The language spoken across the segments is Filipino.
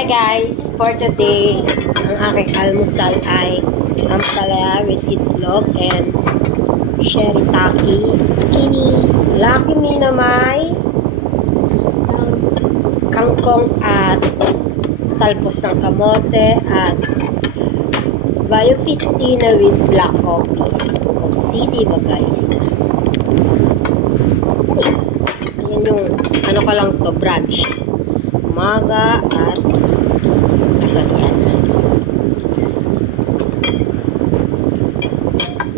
Hi guys, for today, ang aking almusal ay ampalaya with itlog and shirataki. Lucky me na may kangkong at talpos ng kamote at Biofit na with black coffee. O CD ba guys? Ayan yung ano ka lang to, brunch. Umaga at yan.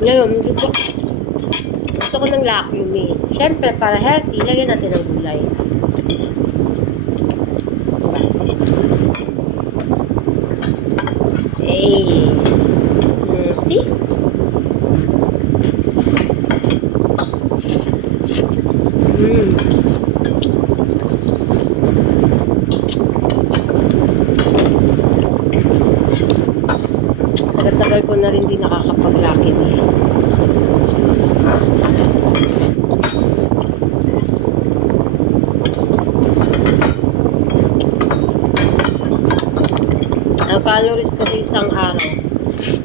Ngayon, gusto ko ng Lucky Me. Siyempre, para healthy, lagyan natin ng gulay. Hey! See? Tagal-tagal ko na rin din nakakapag-Lucky Me. Ang calories ko sa isang araw,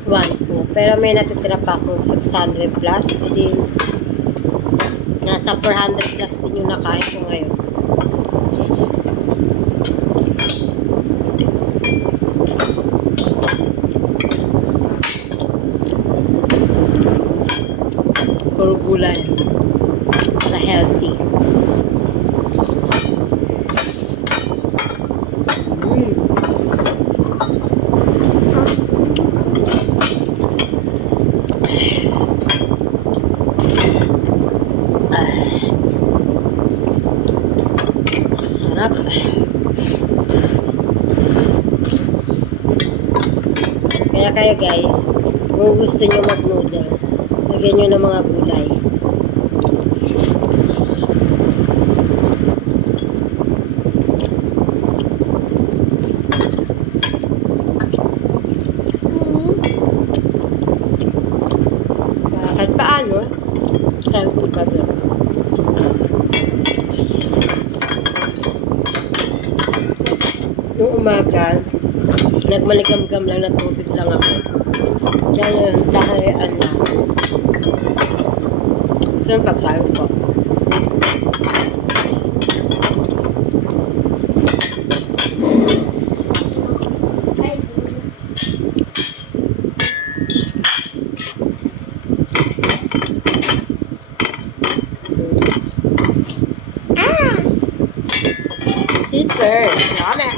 1 pero may natitira pa akong 600 plus. Hindi, nasa 400 plus din yung nakain ko ngayon. Puro gulay para healthy. Sarap. Kaya guys, kung gusto nyo mag noodles, lagyan nyo ng mga gulay. Kahit paano, healthy pa din. Noong umaga, nagmaligam-gam lang na tubig lang ako. Diyan yung tahayaan na. Ito yung pagkain ko. Super! Yummy!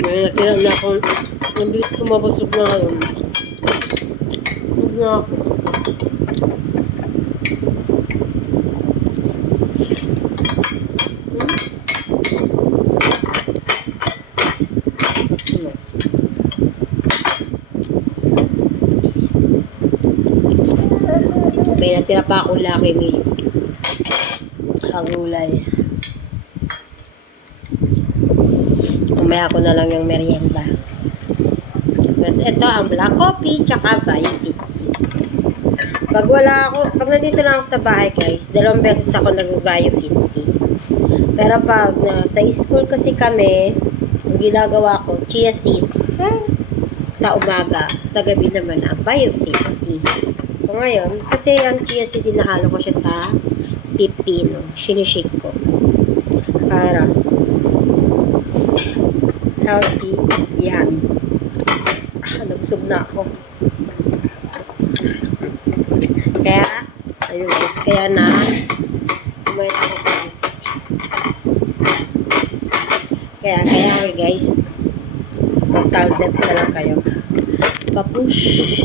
May natira na ako. Nabilis ko mabusog na ngayon. Huwag na ako. May natira pa akong Lucky Me. Gulay. Umaya ko na lang yung merienda. Tapos ito ang black coffee tsaka Biofit. Pag nandito lang ako sa bahay guys, 2 beses ako nag-Biofit. Pero pag sa school kasi kami, ang ginagawa ko, chia seed. Sa umaga, sa gabi naman ang Biofit. So ngayon, kasi ang chia seed, hinahalo ko siya sa pipino. Sinishake ko. Para healthy. Yan. Nabusog na ako. Kaya, ayun guys, kaya na kumain ako. Kaya guys, mag-talk na lang kayo. Papush!